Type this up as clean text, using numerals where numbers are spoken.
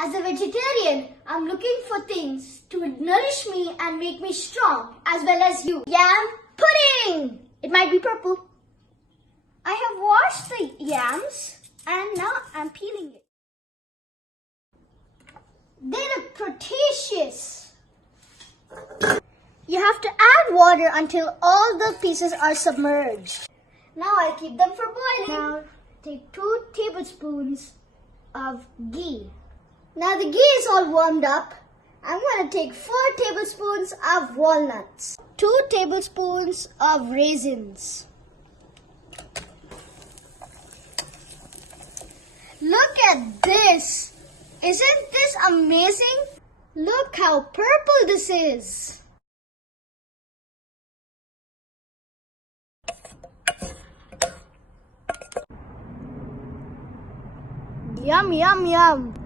As a vegetarian, I'm looking for things to nourish me and make me strong, as well as you. Yam pudding! It might be purple. I have washed the yams and now I'm peeling it. They look proteinaceous. You have to add water until all the pieces are submerged. Now I'll keep them for boiling. Now take 2 tablespoons of ghee. Now the ghee is all warmed up. I'm going to take 4 tablespoons of walnuts, 2 tablespoons of raisins. Look at this! Isn't this amazing? Look how purple this is! Yum, yum, yum!